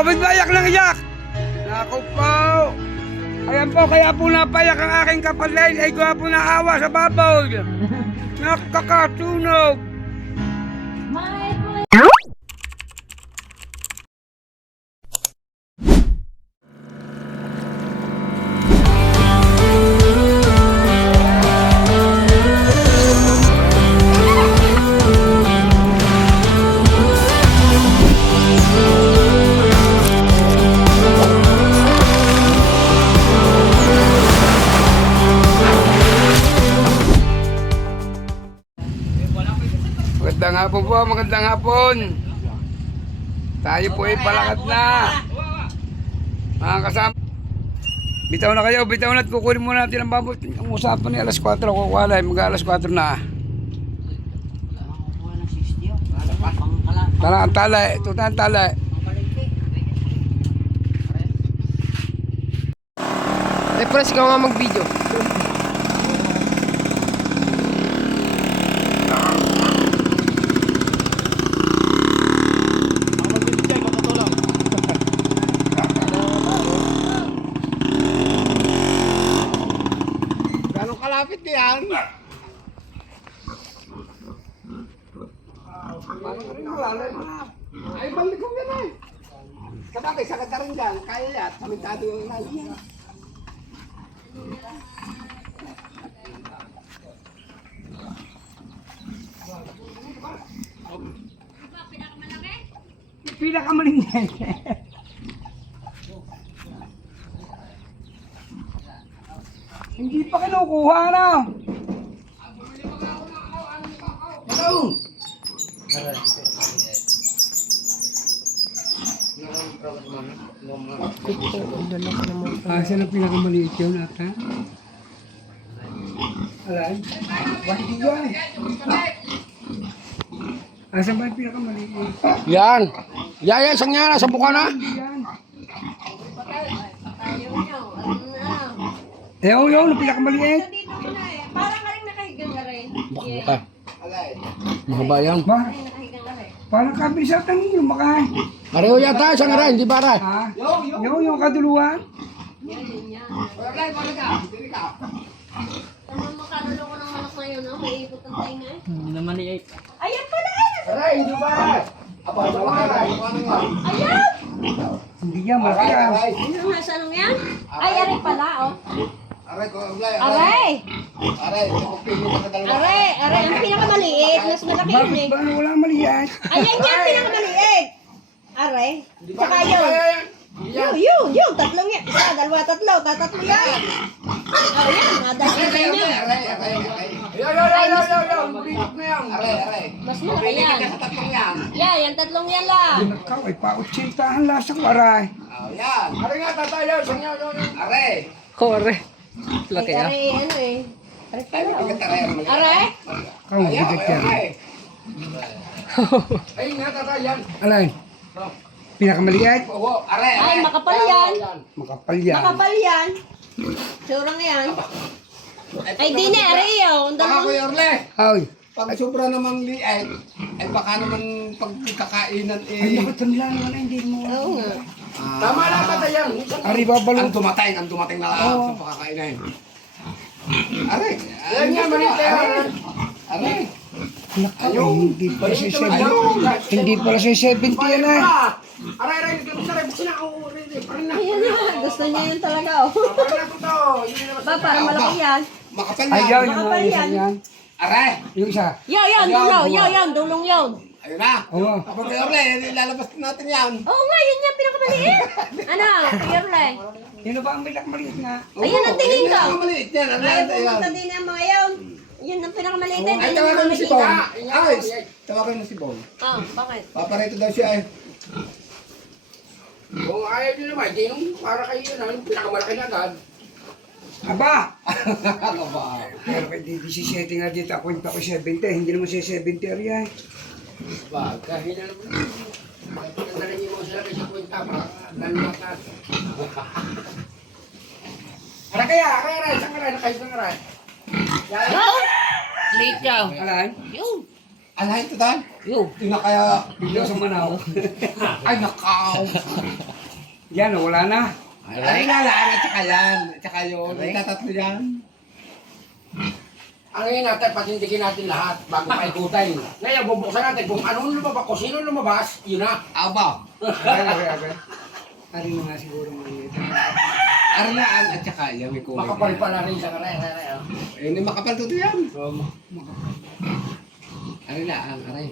Oh, ba't ba iyak ng iyak? Naku po. Ayan po, kaya po napayak ang aking kapatid ay gawa po na awa sa babaw. Nakakatunog. Magandang hapon po, magandang hapon. Tayo po ay palakad na. Mga kasama. Bitaw na kayo, bitaw na at kukunin muna natin ang babot. Ang usapan ni alas 4, kukuha mag alas 4 na. Tala ang tala, ito na ang tala. Press ka nga mag-video. Ganong kalapit yan? Ay, balik ko yan eh. Sabagay, sakit ka rin dyan. Kaya yan. Kamintado yung lalo yan. Pinakamalingay. Hindi pa kinukuha na. Hello. Saan ang pinakamaliit yun ata? Alay? Hindi yan. Saan ba yung pinakamaliit? Yan. Yan, isang yan. Nasa buka na. Yan. Yung pinakamaliit. Parang ka rin nakahigang ka rin. Buka. Mahaba yan. Ba? Nakahigang ka rin. Parang kabisat ng iyo, makain. Pareho yata, isang aray, hindi ba aray? Ha? Yung kaduluan. Yan, yun yan. Tama mo kanulo ko ng manok na yun, no? May ikot ang tayo na eh. Hindi naman i-8. Ayan pala eh! Aray, hindi ba aray? Ayan! Hindi yan, malaki yan. Ano nga sa anong yan? Ay, aray pala, oh. Aray, Aray! aray, Aray! Aray, ang pinakamaliit. Mas malaki yun Bakit eh. ba wala maliit? Ayan yan, pinakamaliit! Aray! Tsaka yun. Yun, tatlong yan. Isa, dalawa, tatlo, tatatlo yan. Ayan, madali na yan. aray. Bulitok na yan. Aray. Mas malaki yan. Tatlong yan. Yan tatlong yan lang. Ikaw ay pa-80 lasa ko, aray. Yan. Aray nga, tatayo. Sanyaw yun. Aray. Kore. Laki ah. Aray, ano eh. Aray pala, oh. Aray. Aray? Kang bigat yan. Ayun nga, tatayan. Alay. Pinakamaliit. Oo, aray. Ay, makapal yan. Makapal yan. Makapal yan. Surang yan. Ay, di na, aray yun. Baka Kuya Orle, Ay. pag sobra namang liit, ay baka naman pagkakainan Ay, eh. bakit ang lang wala hindi mo? Oo nga. Tama lang tatayan. Ari, babalo. Ang dumating na lang sa pagkakainan. Aray. Yan nga, maliit yan. Aray. Nakaw, hindi pala si 70. Hindi pala si 70 yan eh. Aray, buksan na ako. Ayan na, gusto niya yun talaga, oh. Ba, para malaki yan. Makapal Ay, yan. yan, yung isa yan. Aray. Yung isa. Yan, dulong yun. Ayun na. Oo. Kapag Kuya Orle, ilalabas natin yan. Oo nga, yun yung pinakamaliit. Ano, Pierre? Yun ba ang maliit nga? Ayun ang tingin ko. Ang maliit yan. Ayaw pumunta din ang mga yun. Yun ang pinakamaliit. Ay, Ayun ang tawagan mo si pinakamaliit. Bong. Ay, tawagan mo si Bong. Oh, bakit? Paparito daw siya eh. Kung ayaw nyo naman, di yung para kayo yun, pinakamalaki na agad. Aba! Ano ba? Pero kay di 17 nga dito, ako yung 70. Hindi naman siya 70 area. Ba, kahit na naman. Pinagdaling mo sila kasi kwenta, nalimat na. Ara kaya, isang aray, nakahit ng aray. Late ka. Alan? Alay ito tan? Yo. Tina kaya. Bigla sa Manaw. Ay nakaw. Yan, wala na. Ay, lalaan at saka yan. At saka yun. Itatatlo yan. Ano yun natin, patindigin natin lahat bago paikutin. Ngayon, bubuksan natin kung anong lumabas, kung sino lumabas, yun na. Aba. Okay. Ano na nga siguro maliit. Arlaan at saka yan. May kulay. Makapal pa na rin sa karay. Ayun yung makapal to yan. Arlaan, aray.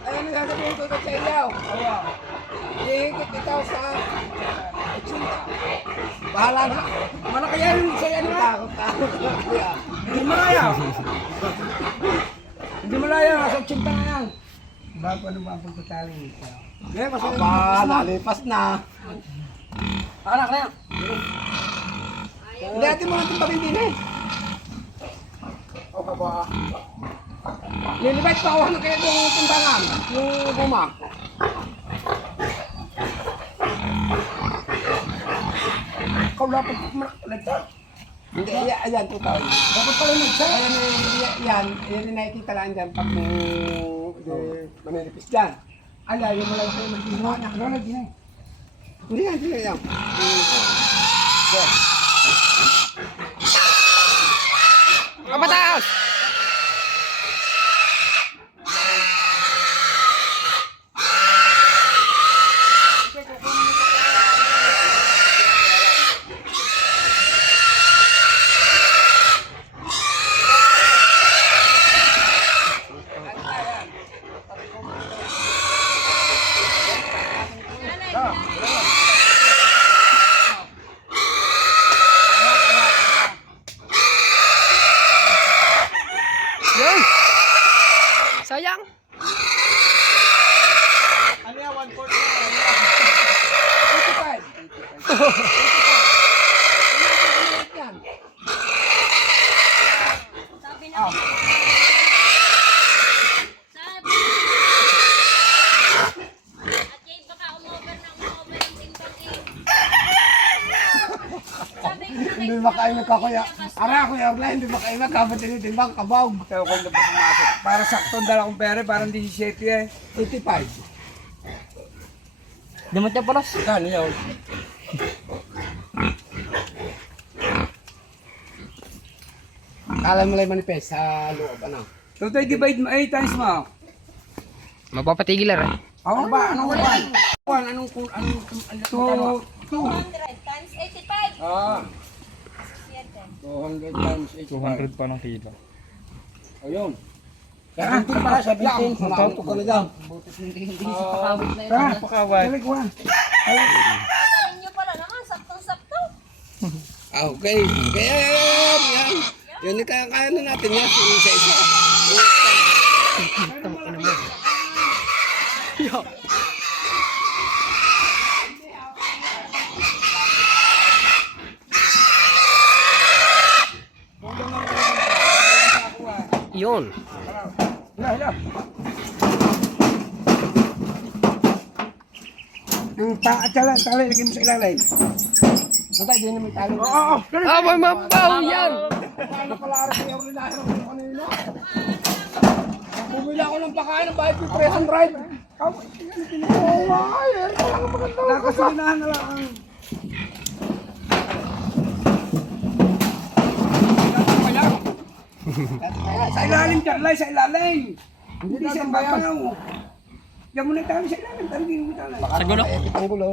Ayun ang sasabihin ko sa iyo. Hihigit ikaw sa bahala na. Malaki yan sa ano na. Takot. Hindi malaya. Hindi malaya, nasa 80 na yan. Bago ano ba ang pagtatali nito? Aba, nalipas na. Anak na yan. Hindi natin mo natin pabindin eh. O ka ba? Lilibet pa ako na kayo yung tuntangan. Yung guma. Ikaw dapat malagtag. Hindi, ayan, 2,000. Dapat pala nagtag. Ayan, yan yung nakikita lang dyan pag manilipis dyan. Ala, yung malaki kayo magkinawa na. Ano lagi na eh? Hindi yan, sila yan. Kapataas! Yun! Sayang! Ano yan, 140. Sabi na. Sabi. At Jay, baka umover ng timbang eh. Sabi ko na Hindi makainag ka kuya. Ara kuya, hindi makainag ka. Ba't tinitimbang kabawg? Tayo ko na pumasok. Para sakto dala kong pera, parang 17 eh. 85. Damat niya paras. Kano yun? Kala mo lang manifest sa loob, ano? So tayo divide mo 8 times mo. Mapapatigil rin. Ako ba? Anong 1? Anong 2. 200 times 85. Ah. 200 times 200 pa ng kilo. Ayun. 17 pala, 17. Nakaupo ka na dyan. Tara, balik ko na. Galing nyo pala naman, saktong-sakto. Okay. Kaya yan. Yan yung kaya na natin yan. Isa-isa. Yun. Hala. Yung tala, lagay mo sa ilalim. Sabay, di naman talo. Oo, Ah, may mabaw yan! Ano pala araw kayo rin na araw ko kanina? Bumili ako ng pakain ng bahay ko 300. Oo nga, yan. Walang maganda. nakasinahan na lang. Sa ilalim, Charlay, sa ilalim. Hindi siya babaw. Diyan mo na tayo sa ilalim, hindi mo tayo. Sa gulo? Ang gulo.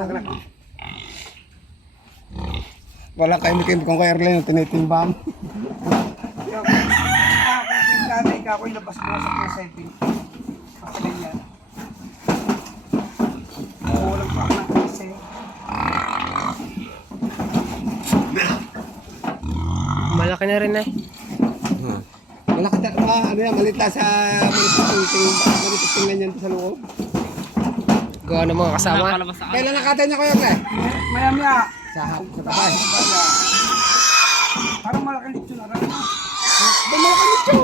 Wala kayo kung kay Erlen, tinitimbang. Kung nanay ka, ako'y labas mo sa presenting. Ako din yan. Walang pa ako ng kasi. Malaki na rin eh. Wala ka ano yan, malita sa manifesting tingnan yan sa loob. Gawa ng mga kasama. Kailan nakatay niya ko Erlen? Maya-maya. Sa tabay. Parang malaki litsyon na rin. Malaki nito.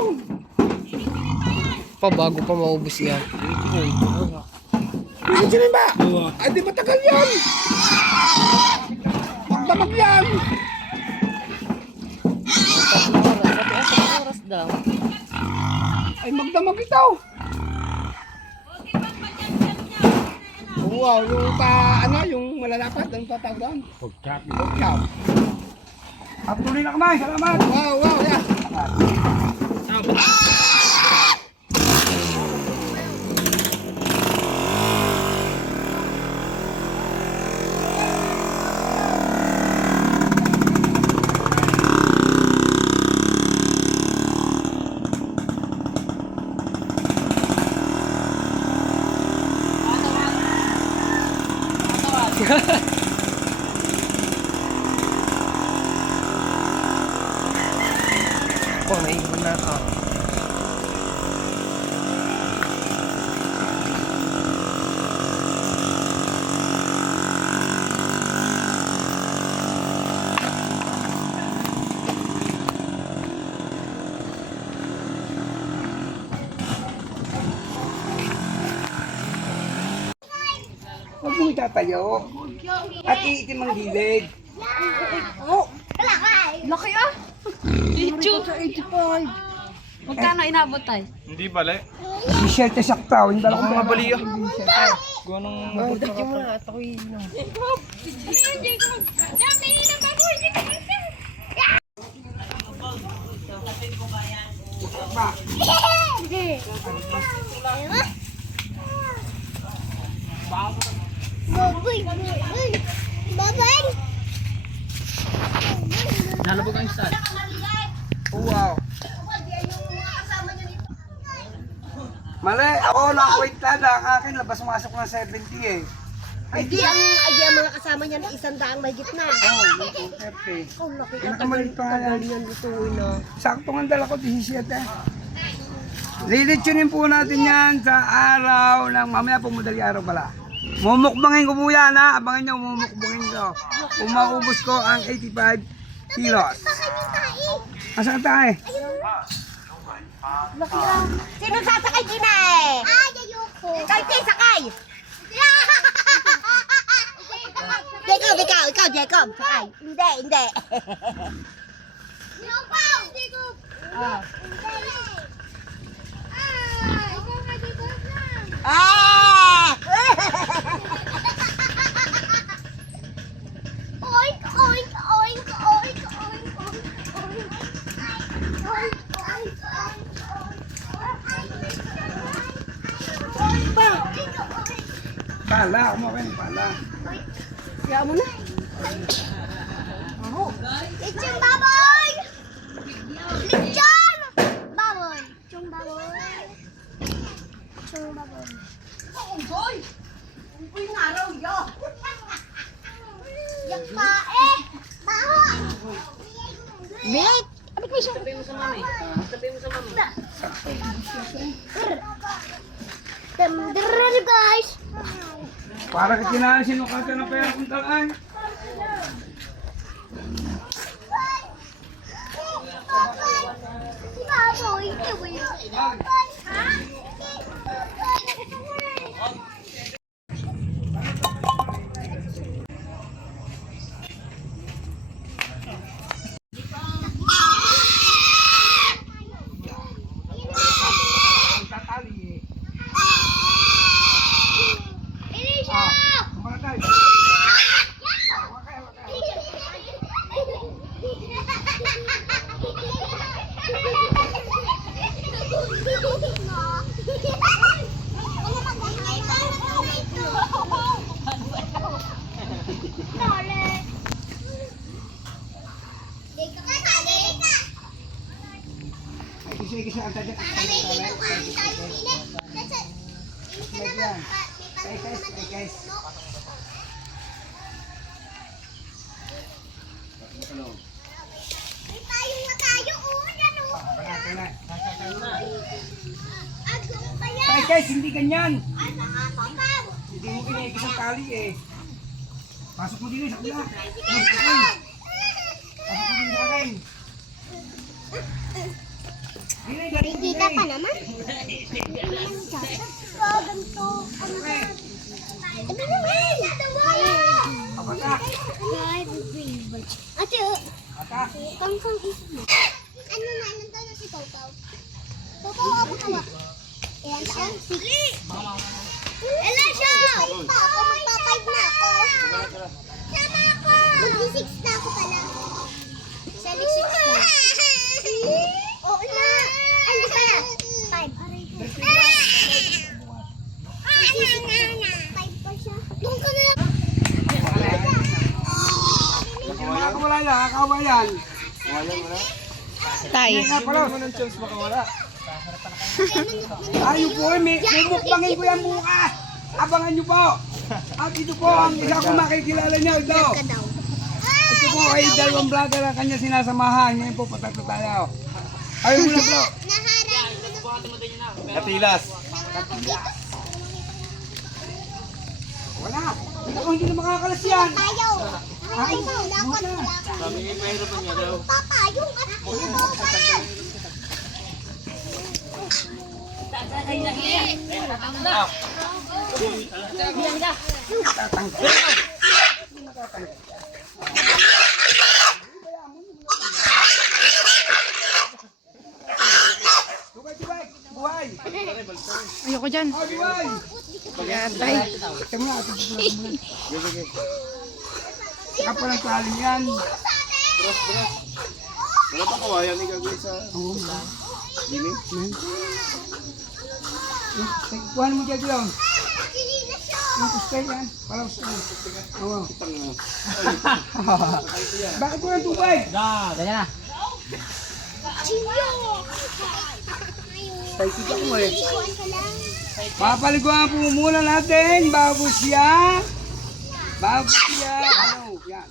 pa bago pa maubos yan. Diretso ba? Ay, di matagal yan. Magdamag yan. Oras daw. Ay, magdamag ito. Wow, yung malalapat, ang tatawag doon. Pagkap. At tuloy na kamay, salamat. Wow, yeah. Oh, naiwan na ako. Huwag mong itatayo. At iitim ang gilid. Laki ah! YouTube! Magkano inabot tayo? T-shirt na saktaw. Hindi lang mga baliyo. Dagyan mo na at ako'y inom. Wow. Mali, ako lang wait lang. Ang akin, labas-masok ng 70 eh. Ay, di ang mga kasama niya na 100 may gitna. Oo, oh, perfect. Oh, laki ka. Pinakamalit pa nga yan. Yan lutuin na. Sakto ang dala ko, 17. Lilitsunin po natin yan sa araw ng mamaya po madali araw pala. Mumukbangin ko po yan ha. Abangan nyo, mumukbangin ko. Kung maubos ko ang 85 kilos. Asa ka tayo? Sino sasakay din eh? Ay, ayoko. Ikaw, ikaw, sakay. Ikaw, Jacob, sakay. Hindi. Ah! Oink, oink, oink, oink, oink, oink, Pala, kumakain pala. Kaya mo na. Lechon baboy! Lechon! Baboy! Lechon baboy! Lechon baboy! Uy, ngaraw yo. Yak pa eh! Bahoy! Bilit. Abit mo siya. Damdara guys! Para ka kinaan sinukatan ng pera kung talaan. Baboy! Ha? Tatali eh. Ini siya! Kumakay. Kasi ang tadya. Guys. Guys, hindi ganyan. Hindi mo kinaigis ang tali eh. Pasok mo din sa kabila. Pasok mo din sa kain. Dili. Kita pa naman. Ganito. Sabi naman. Ate, kangkang isa mo. Ano na, nandun na si Toto. Toto, ako kawa. Ayan siya. Sige. Ayan siya. Ako, magpa-5 na ako. Sama ako. Mag-6 na ako pala. Sali 6 na. Oo na. Ay, hindi pala. 5. Mag-6 pa siya. Doon ka na. Mga kamalaya, kawayan. Tayo. Nga pala. Ayun po, may mumukbangin ko yan bukas. Abangan nyo po. At ito po ang isa ko makikilala niyo. Ito po ay dalawang vlogger ang kanya sinasamahan. Ngayon po, patatlo tayo. Ayun muna bro. Katilas. Wala. Ako hindi na makakalas yan. Tayo. Ay, lakot. Papa, yung Tubay, buhay. Ayoko dyan. Oh, buhay. Tay. Ito mo na. Saka pa ng taling yan. Wala pa kawayan ni gagawin sa... Dini? Kuhan mo dyan lang. Yung pustay yan. Parang pustay. Oo. Bakit mo ng tubay? Tay, kita ko eh. Papaliguan po muna natin bago siya. Ano? Yan.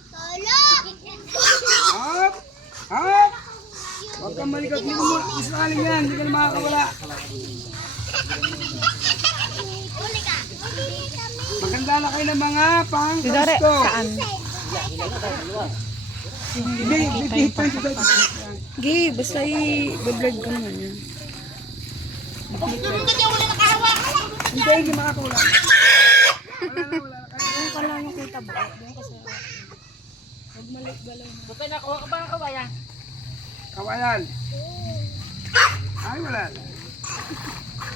Hop! Hop! Huwag kang malikat mo. Isakaling yan. Hindi ka na makakawala. Maganda na kayo ng mga pang-gusto. Saan? Hindi, bibihit pa yung tubig. Gi, basta i-vlog ko naman yan. Hindi, hindi makakawala. Doon ka lang nakita ba? Doon kasi. Kawayan. Ay, wala na.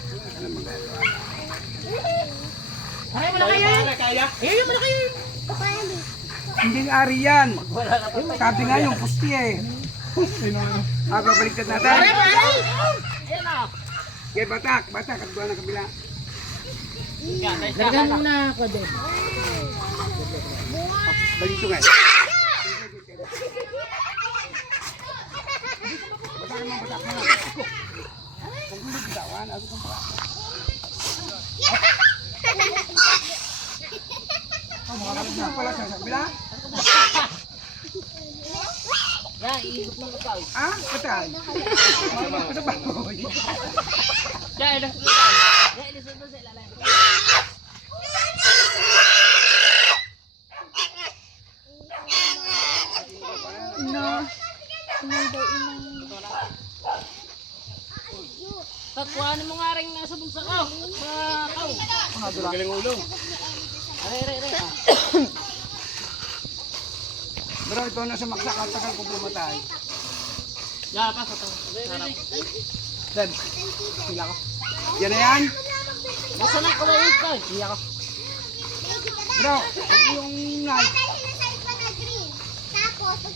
Wala ka na magagawa. Hindi nga ari yan. Sabi nga yung pusti eh. Babaliktad natin. Okay, batak. At buwan ng kabila. Lagyan mo na ako doon. Balito nga. Batak mo. Kung gulo bitawan, ako kung pa. Makakalap na pala sa kabila. Ah, patay. Patay. Takuan mo nga rin sa bulsa ko. Sa kaw. Galing ulo. Are. Bro, ito na sa maksa. Katagal ko pumatay. Ya, pa sa to. Dad, sila ko. Yan na yan. Basta na ko ba yun ko? Iya ko. Bro, yung knife.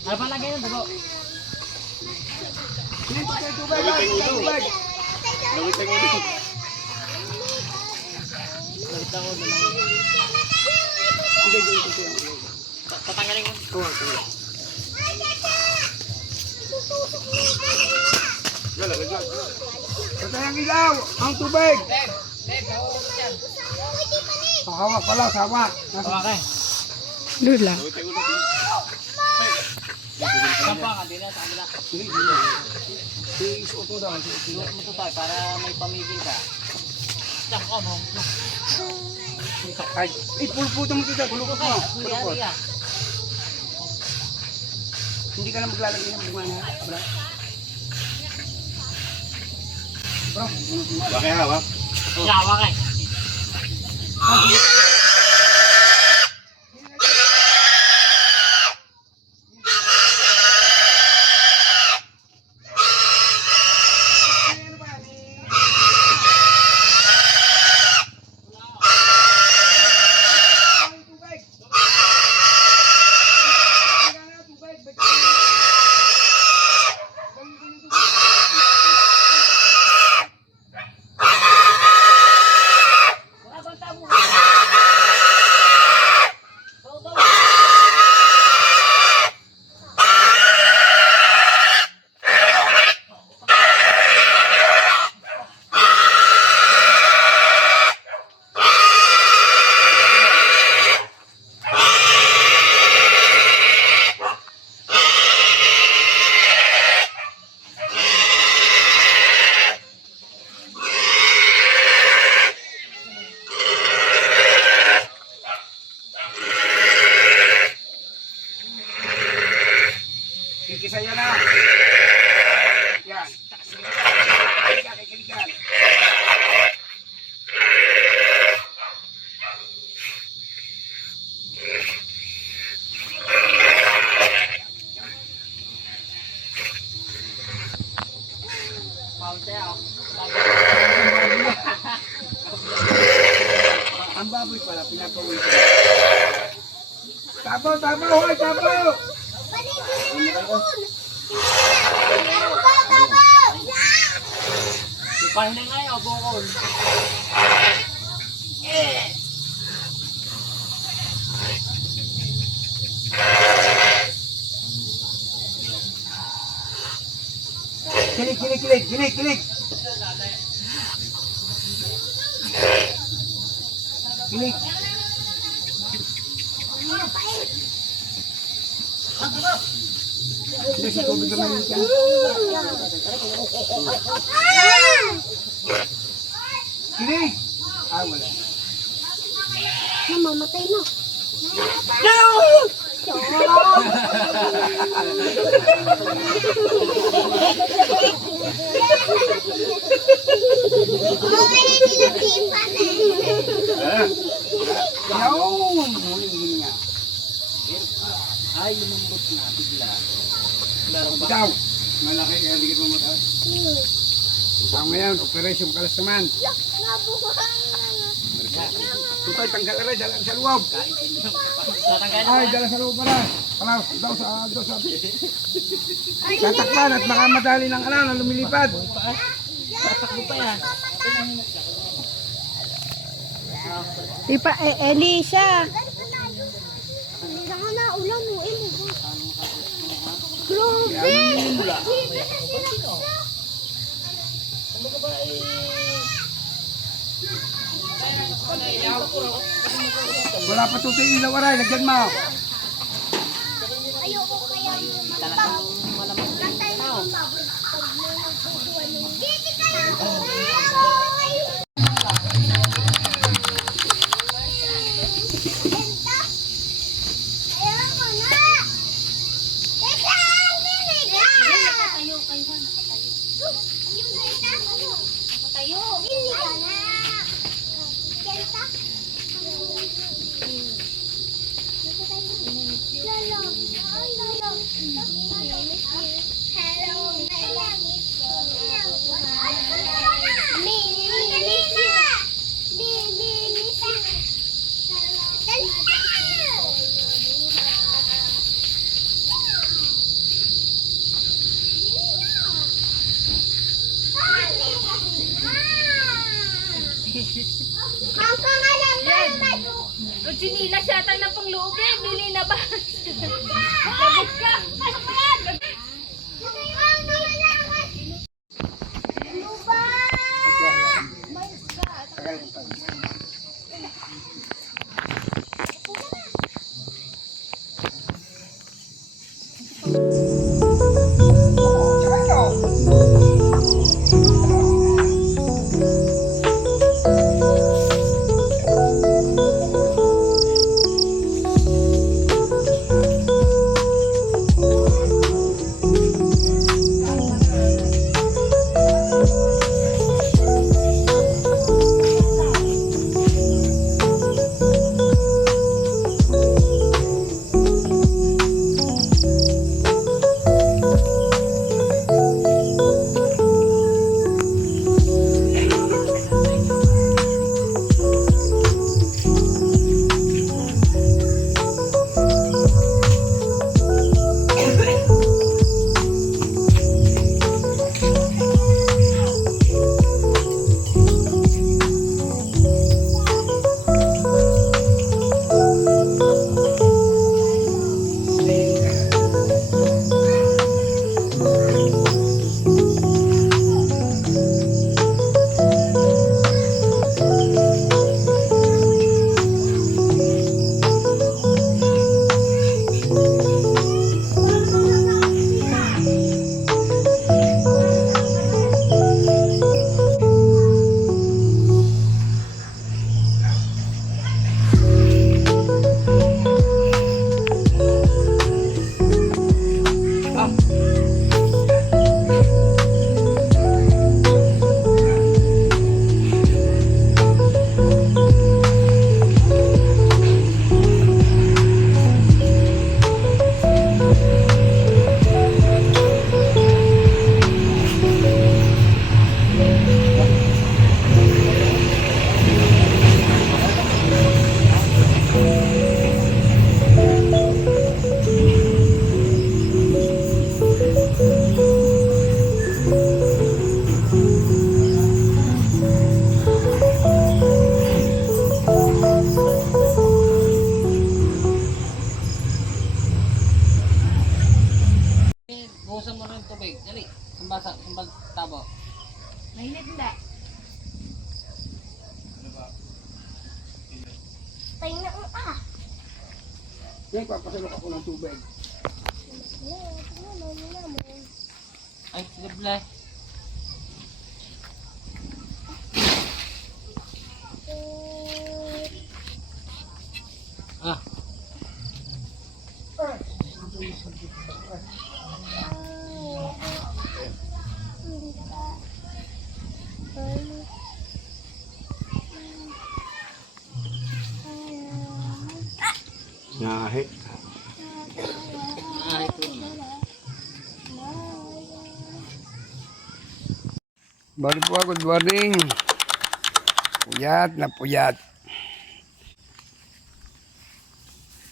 Ano pa lagay yun, dugo? Sinito kayo tubig. Tubig. Gawin tayo ulo. Hindi, ganito ko yung ulo. Tatanggalin mo. Patay ang ilaw. Ang tubig. Hawak pala, hawak. Okay. Lula. Sampa ka din sa kanila. Ito daw. Suot mo to tayo para may pamigil ka. Diyan ko mo. Ay, pulputo mo ito. Kulukot mo. Kulukot. Iya. Hindi ka na maglalagay ng bunga na. Bro. Bakit hawak? Lawak eh. Kikisaya na. Yan. Kikilikan. Ang baboy pala, pinapawin ko. Tapo, tapo, hoy, tapo! Pahinga nga yun, bukol. Kilik, kilik, kilik, kilik, kilik. Kilik. Hindi sa tubig naman yun ka. Kilik! Ah, wala. Mamamatay na. Yaw! Muling nga. Ay, lumambot na, bigla. Ikaw! Malaki kaya di kita mataas. Ikaw ngayon, operation kalas naman. Tutay, tanggal ka rin sa loob. Tatanggalin Ay, dala sa loob para. Alaw, daw sa. Tatakpan at makamadali ng alaw na lumilipad. Tatakbo pa yan. Di pa, Elisa. Hindi na na ulan mo. Grabe! Hindi kasi sinaksa. Wala pa tutay ilaw aray, lagyan mo. Ayoko kaya yung matapang. Matay na yung baboy. Pag may nagpupuan yun. Hindi ka na. Ayoko na. Teka, hindi ka. Nakatayo kayo. Nakatayo. Yung teka, nakatayo. Hindi ka na. Teka. Kung sinilas yata na pang loob eh, bili na ba? Labot ka! Pasok mo yan! Mainit hindi. Tingnan mo ah. Yan, papasalok ako ng tubig. Ay, sige Blay. Ah, Nahe. Bali po, good morning. Puyat na puyat.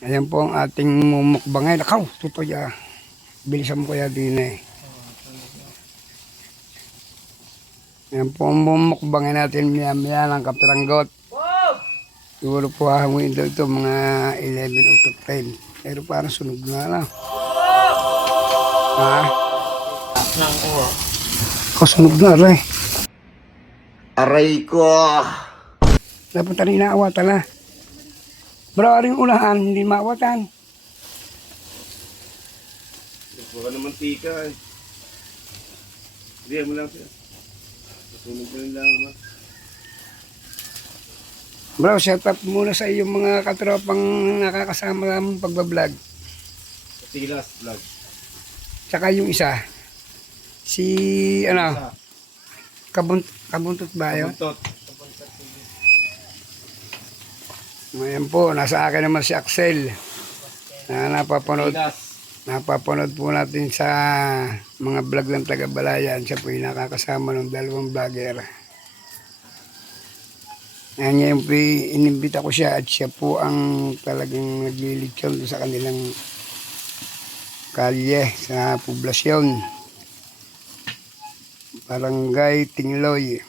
Ayan po ang ating mumukbangay. Nakaw, tuto ya. Bilisan mo kaya din eh. Ayan po ang mumukbangay natin maya-maya ng kapiranggot. Siguro po hahanguin ito mga 11 o 10. Pero parang sunog na lang. Ha? Sunog na rin. Aray ko. Dapat tayo inaawatan na. Bro, rin unahan, hindi maawatan. Baka naman tika eh. Hindi mo lang siya. Sunog mo lang naman. Bro, shout out muna sa iyong mga katropang nakakasama ng pagbablog. Silas vlog. Tsaka yung isa. Si, ano, Kabuntot ba yun? Buntot. Ngayon po, nasa akin naman si Axel. Na napapanood po natin sa mga vlog ng taga-Balayan. Siya po yung nakakasama ng dalawang vlogger. Ngayon po, inimbita ko siya at siya po ang talagang naglilitsyon sa kanilang kalye sa poblasyon. Barangay Tingloy.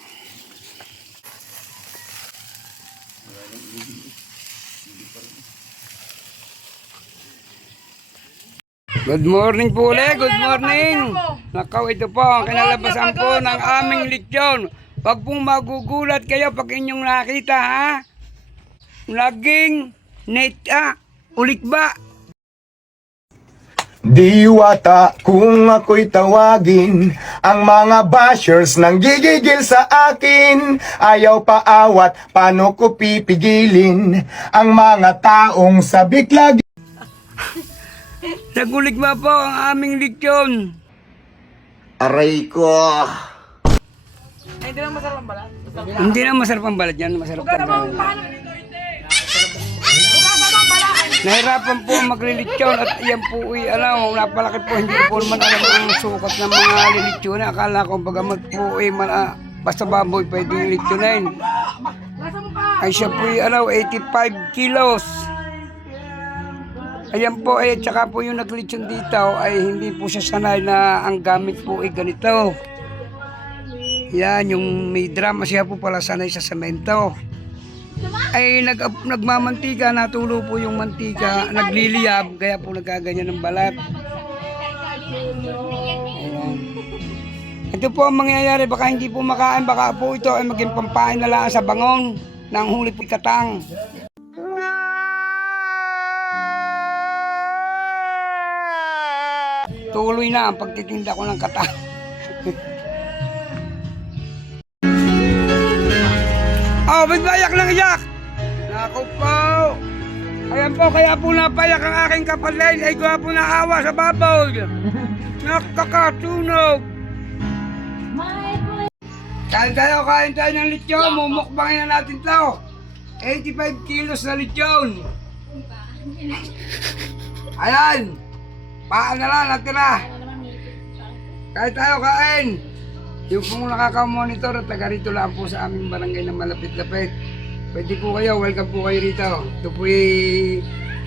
Good morning po ulit, good morning. Nakaw, ito po ang kinalabasan po ng aming lechon. Huwag pong magugulat kayo pag inyong nakita ha. Laging ulik ba? Diwata kung ako'y tawagin, ang mga bashers nang gigigil sa akin. Ayaw paawat, paano ko pipigilin ang mga taong sabik lagi. Nagulik ba po ang aming lechon? Aray ko. Hindi na masarap ang balat yan, masarap ang balat. Nahirapan po maglilitsyon at yan po napalaki po, hindi po naman alam ang sukat ng mga lilitsyon. Akala ko bagamat po basta baboy pwede lilitsyonin. Ay siya po 85 kilos. Ayan po tsaka po yung naglitsyon dito ay hindi po siya sanay na ang gamit po ay ganito. Yan, yung may drama siya po pala sanay sa semento. Ay nagmamantika, natulo po yung mantika, nagliliyab, kaya po nagkaganyan ng balat. Ayan. Ito po ang mangyayari, baka hindi po makain, baka po ito ay maging pampain na lang sa bangong ng huli po katang. Tuloy na ang pagtitinda ko ng katang. Oh, ba't bayak ng iyak? Naku po. Ayan po, kaya po napayak ang aking kapatid ay gawa po na awa sa babaw. Nakakatunog. Kain tayo ng lechon. Mumukbangin na natin ito. 85 kilos na lechon. Ayan. Paan na lang, natira. Kain. Yung pong nakaka-monitor at taga rito lang po sa aming barangay na malapit-lapit. Pwede po kayo, welcome po kayo rito. Ito po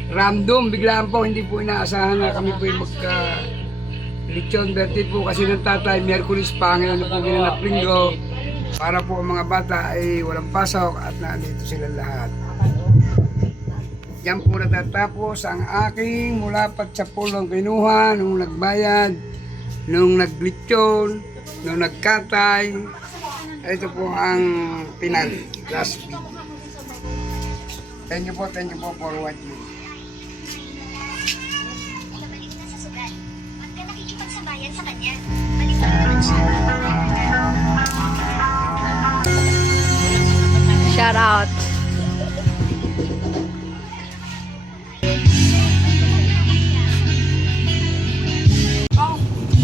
random, biglaan po, hindi po inaasahan na kami po magka-lechon birthday po kasi ng tatay, Miyerkules pa, ngayon na po ginanap linggo. Para po ang mga bata ay walang pasok at nandito sila lahat. Diyan po natatapos ang aking mulapat sa pulong kinuha nung nagbayad, nung naglechon, nung nagkatay, Ito po ang final. Last video. Thank you po for watching. Huwag ka nakikipagsabayan sa kanya. Shout out.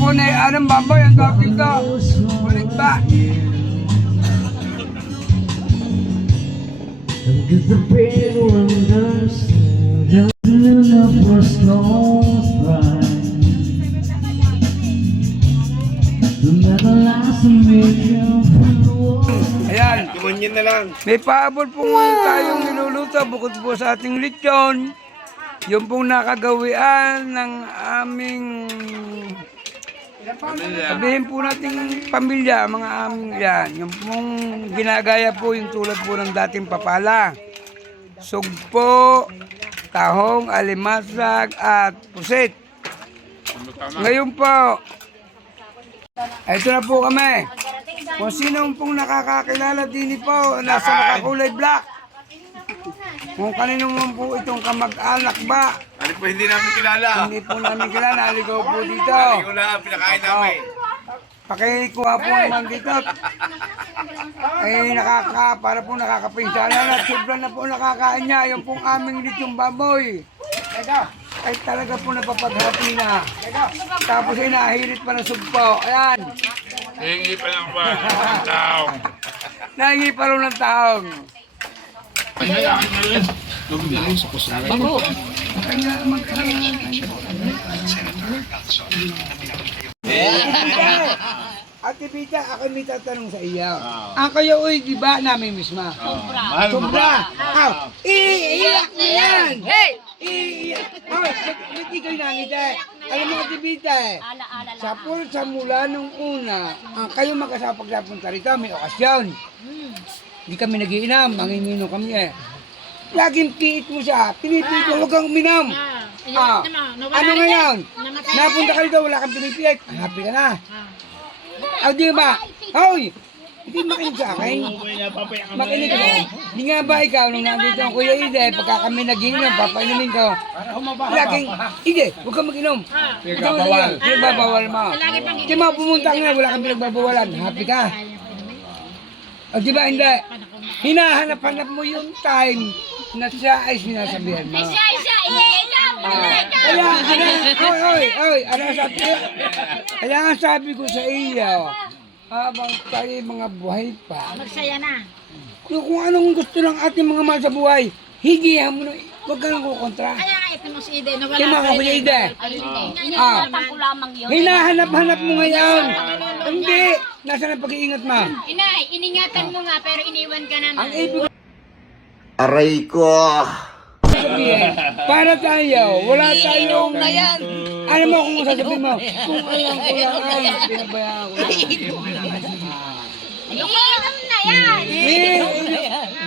Punay, anong baboy ang tawag dito? Ulit ba? Ayan. Kumanyan na lang. May paabot po ngayon tayong niluluto bukod po sa ating lechon. Yung pong nakagawian ng aming sabihin po nating pamilya, mga aming yan. Yung pong ginagaya po yung tulad po ng dating papala. Sugpo, tahong, alimasag at pusit. Ngayon po, ito na po kami. Kung sino pong nakakakilala din po, nasa nakakulay black. Kung kanino man po itong kamag-anak ba, Ano po hindi namin kilala? hindi po namin kilala, aligaw po dito. Ikaw na, pinakain namin. Pakikuha po naman dito. Ay para po nakakapinsala na, sobrang na po nakakain niya, yung pong aming lityong baboy. Ay talaga po napapaghati na. Tapos ay nahirit pa ng sugpo. Ayan. Hingi pa lang ba? Ang tao. Nahingi pa rin ng taong. Ate Bita, ako may tatanong sa iyo. Ang kayo uy, di ba namin misma? Sobra. Iiyak na yan. Iiyak. Ba't ikaw nangit eh? Alam mo Ate Bita eh. Sa mula nung una, kayo magkasama pagpunta rito, may okasyon. Hindi kami nagiinom, manginginom kami eh. Laging piit mo siya, pinipiit mo, huwag kang uminom. Ano ngayon? Napunta ka rito, wala kang pinipiit, happy ka na. Di ba? Hoy! Hindi makinig sa akin. Makinig ka. Di nga ba ikaw, nung nandito ang Kuya Ide, pagka kami nag-inom, papainumin ko. Laging, Ide, huwag kang mag-inom. Pinagbabawal mo. Di ba pumunta ka na, wala kang pinagbabawalan, happy ka. Di ba hindi? Hinahanap-hanap mo yung time na siya ay sinasabihan mo. Kaya nga sabi ko sa iyo, habang tayo mga buhay pa, Magsaya na. kung anong gusto ng ating mga mahal sa buhay, higihan mo na, huwag ka nang kukontra. Kaya nga ito mo si Ide. Kaya mga Kuya Ide, Ko lamang yun. hinahanap-hanap mo ngayon. Hindi, nasa na pag-iingat mo. Inay, iningatan mo nga pero iniwan ka naman. Ang ibig Aray ko. sabihin, para tayo, wala tayong alam mo kung sasabihin mo, kung alam ko lang ay, pinabayaan ko lang. Iinom na yan.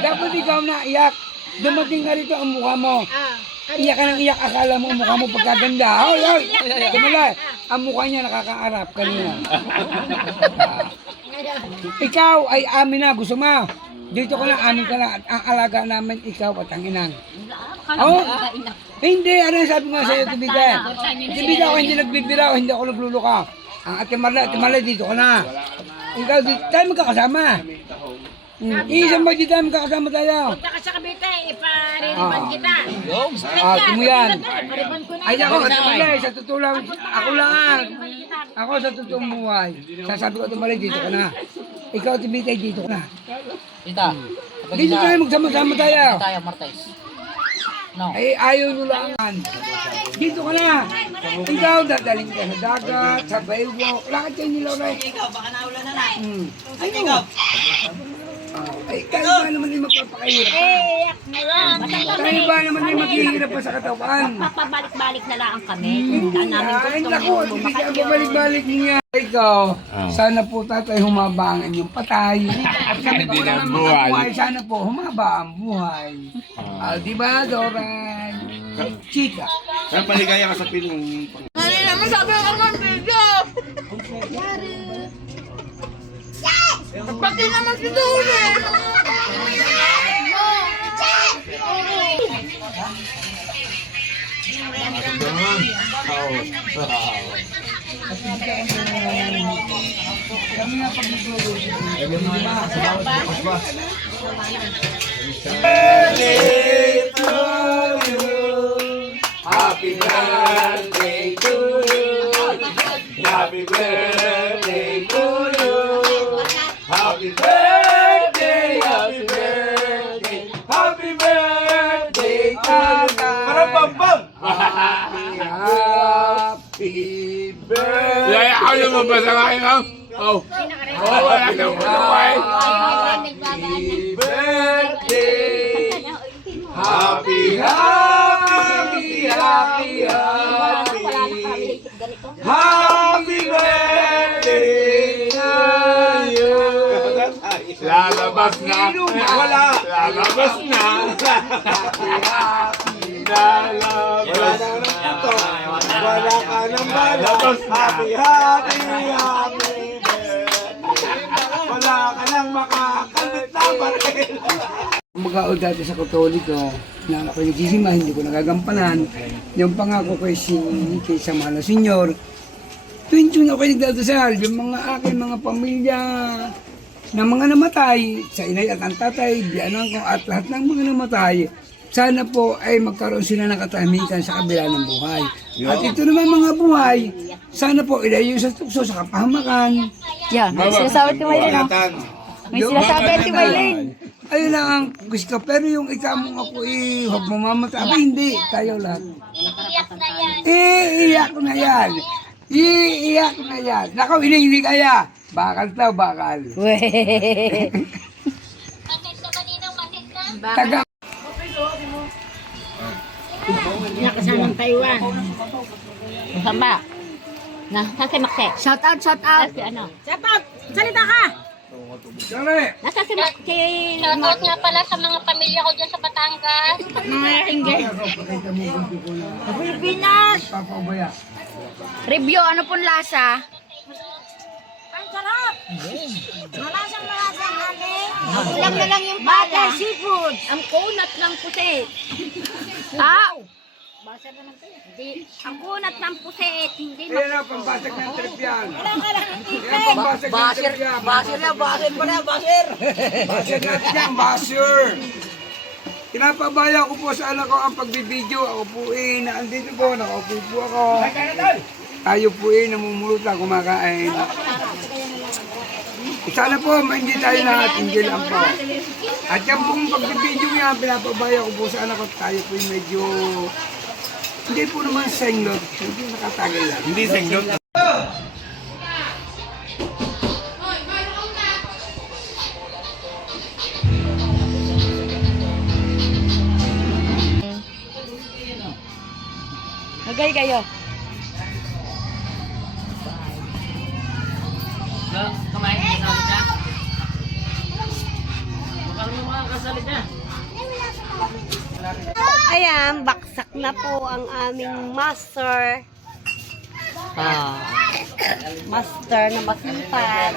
Dapat ikaw na iyak. Dumating na rito ang mukha mo. Iyak ka ng iyak, akala mo ang mukha mo pagkaganda. Hoy, hoy! Dumalay. Ang mukha niya nakakaarap kanina. Ikaw ay amin na, gusto mo. Dito ko na, amin ka na. Ang alaga namin, ikaw at ang inang. Oh? Hindi, ano yung sabi nga sa'yo, Tibida? Tibida ako hindi nagbibiraw, hindi ako nagluluka. Ang Ate Marla, dito ka na. Ikaw, tayo magkakasama. Isang ba dito tayo magkakasama tayo? Punta ka sa Cavite, ipaririban kita. Ito mo yan. Pariban ko na. Ay, ako, Ate Marla, sa totoo lang, ako lang. Ako sa totoong buhay. Sasabi ko, Ate Marla, dito ka na. Ikaw, Tibida, dito ka na. Tita, Dito tayo, magsama-sama tayo. tayo, Martes. No. Ay, ayaw nyo lang. Dito ka na. Ikaw, dadaling ka sa dagat, sa baywalk. Lakad kayo nila, Ray. Ikaw, baka naula na na. Ano? Ay, kayo ba naman yung magpapakahirap pa? Iyak na lang. Kayo ba naman yung maghihirap pa sa katawan? Papabalik-balik na lang kami. Kung namin Ay, gusto naku, hindi ka babalik-balik niya. Ikaw, sana po tatay humaba ang inyong patay. At kami po naman mga buhay, sana po humaba ang buhay. Di ba, Doray? Chika. Saan paligaya ka sa pinong... Yes! Pati naman si Dole. Happy birthday to you. Happy birthday to you. Happy birthday, happy birthday, happy birthday, Tatay. Happy birthday. Kaya ako yung mabasa kayo, no? Oh. Oh, wala nang buhay. Happy birthday. Happy, happy, happy, happy. Happy birthday to you. Lalabas na. Wala. Lalabas na. Lalabas na. Wala ka nang balabas. Happy, happy, happy birthday. Wala ka nang makakamit na baril. Kumbaga dati sa Katoliko, na ako nagsisima, hindi ko nagagampanan. Yung pangako ko kay sa mahal na senyor, tuwing ako nagdadasal, yung mga aking mga pamilya na mga namatay, sa inay at ang tatay, biyanan ko at lahat ng mga namatay, sana po ay magkaroon sila ng katahimikan sa kabila ng buhay. At ito naman mga buhay, sana po ilayo sa tukso sa kapahamakan. Yan, may sinasabi ko Maylin. May sinasabi si Maylin. Ayun lang ang gusto ko. Pero yung ikaw mong ako huwag mo mamatay. Aba, hindi. Tayo lahat. Iiyak na yan. Iiyak na yan. Iiyak na yan. Nakaw, hindi kaya. Bakal daw, bakal. Matis na maninang matis na. Taga. Nakasamang Taiwan. Masama. Na, saan si Makse? Shout out, shout out. Si ano? Shout out. Salita ka. Dali. Nasa si Makse? Shoutout nga pala sa mga pamilya ko dyan sa Batangas. Mga ringge. Pilipinas. Papaubaya. Review, ano pong lasa? Ang sarap. Malasang malasa natin. Ulam na lang yung pala. Seafood. Ang kunat ng puti. Ah! Hindi. Ang kunat ng puti. Hindi Ayan na, pambasag ng trip yan. Ayan, pambasag ng trip yan. Basir na, basir pa na, basir. Basag natin yan, basher. Pinapabaya ko po sa anak ko ang pagbibideo. Ako po naandito po, nakaupo po ako. Tayo po namumulot lang kumakain. Sana po, hindi tayo lahat, hindi lang po. At yan pong pagbibideo niya, pinapabaya ko po sa anak ko. Tayo po medyo, hindi po naman senglot, hindi nakatagal lang. Hindi senglot. Nagay kayo. Kumain ka sa salita? Baka naman mga kasalita. Ayan, baksak na po ang aming master. Master na masipag.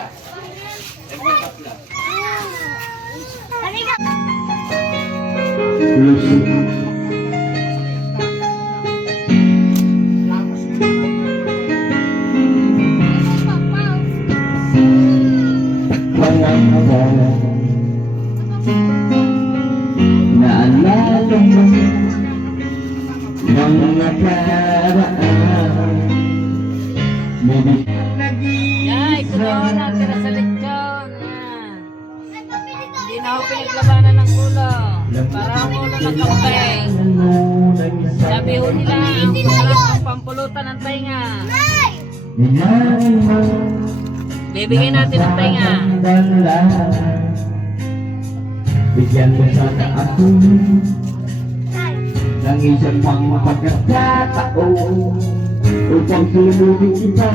Naalala mo ng nakaraan. Yay, kumawa na tira sa lechon. Hindi na ako pinaglabanan ng ulo. Para ang ulo magkakapay. Sabi ho nila, ang sarap ng pampulutan ng tainga. Bibigyan natin ng tainga. Bigyan mo sana ako ng isang pang pagkakataon upang sulubin kita.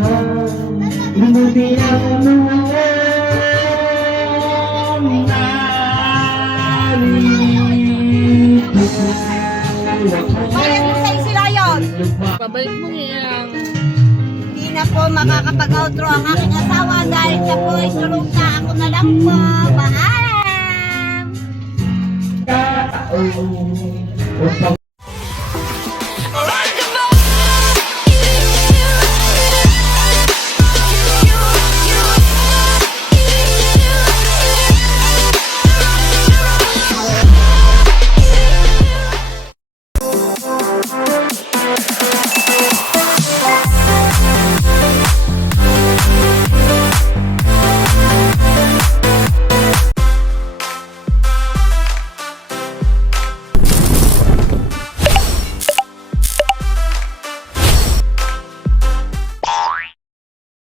Lumutin ang mga Bakit mo sa'yo sila yun? Pabalik mo yan. Hindi na po makakapag-outro ang aking asawa dahil siya po ay tulog na. Ako na lang po. Paalam!